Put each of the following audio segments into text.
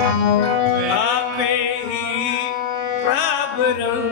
आपे ही प्रभ रंग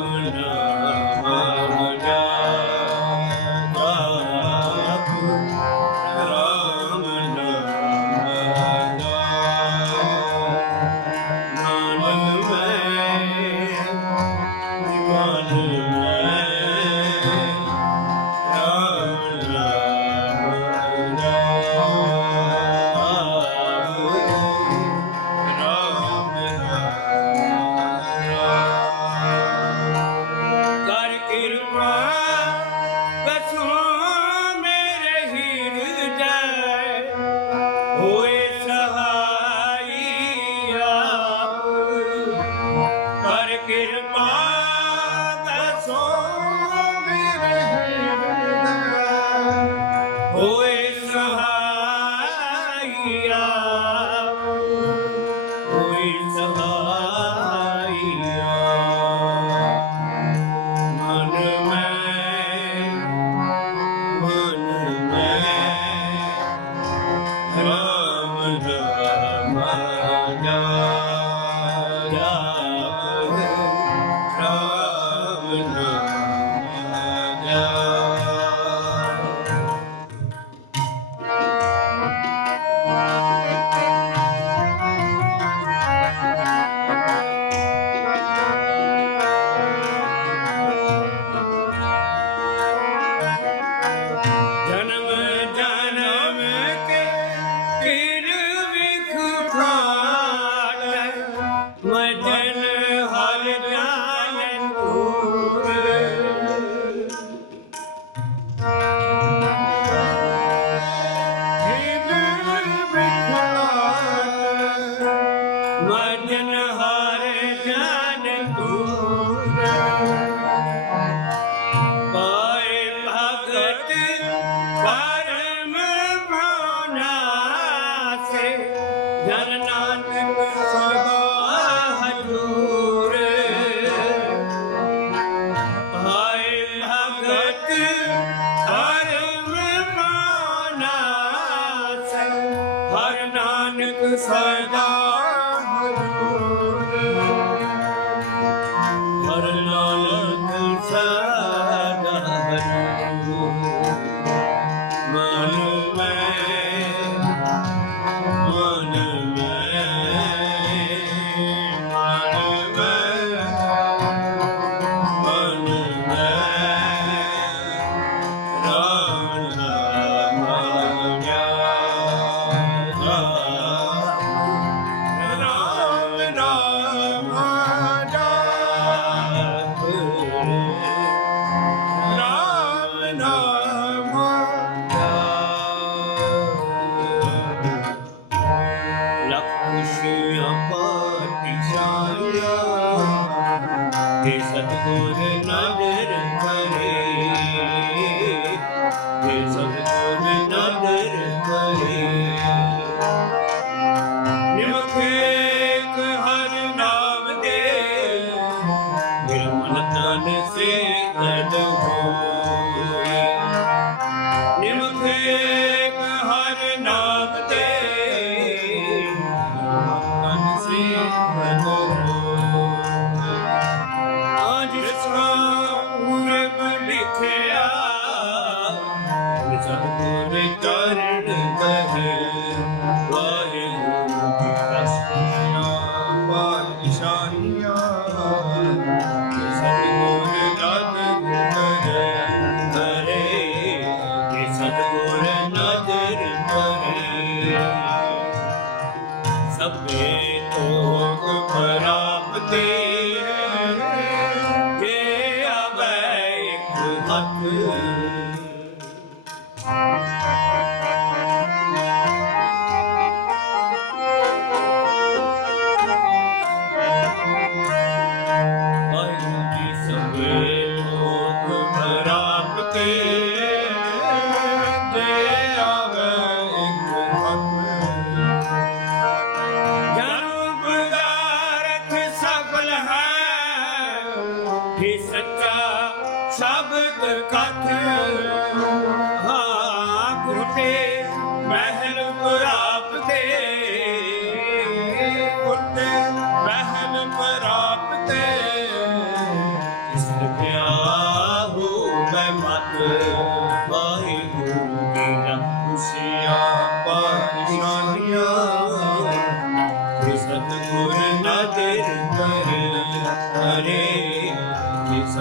Oh, no. ਸਭੇ ਤੋਕ ਪ੍ਰਾਪਤੀ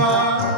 Ah.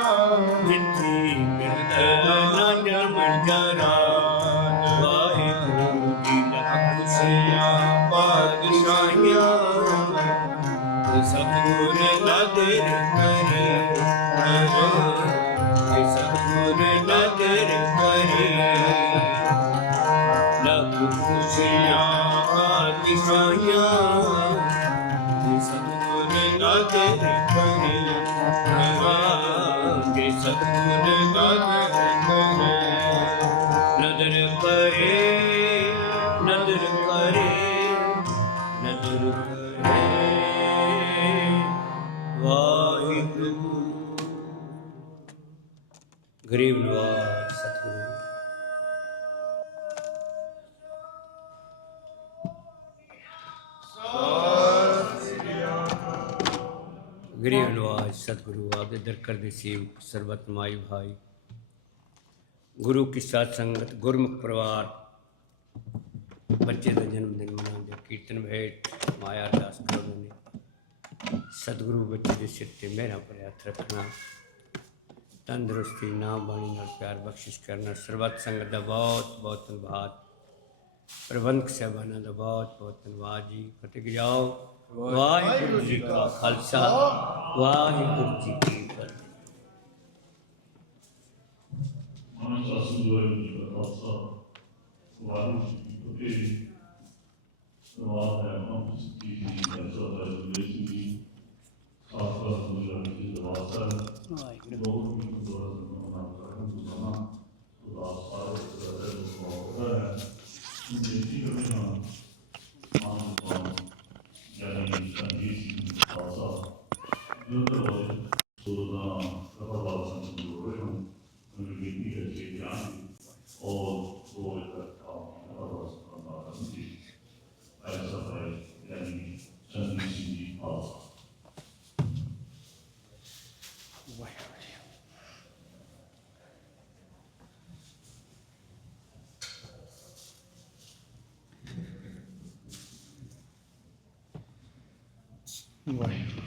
ਪਾਤਸ਼ਾਹੀਆਂ ਸਤਿਗੁਰ ਗਰੀਬ ਨਿਵਾਜ ਸਤਿਗੁਰੂ। ਆਪਦੇ ਦਰਕਰ ਦੇ ਸੇਵਕ ਸਰਬਤ ਮਾਈ ਭਾਈ। ਗੁਰੂ ਕੀ ਸਾਥ ਸੰਗਤ, ਗੁਰਮੁਖ ਪਰਿਵਾਰ, ਬੱਚੇ ਦਾ ਜਨਮ ਦਿਨ ਮਨਾਉਣਾ। कीर्तन भेट, माया अरदास करो ने सतगुरु बच्चे के सिर पर मेरा पर हथ रखना, तंदुरुस्ती, नाम बाणी और प्यार बख्शिश करना सरबत संगत का बहुत बहुत धनबाद प्रबंधक साहबाना का बहुत बहुत धनबाद जी। फते जाओ वाहगुरु जी का खालसा। वाहगुरु जी की Thank you. So their homes, using the sort of Anyway.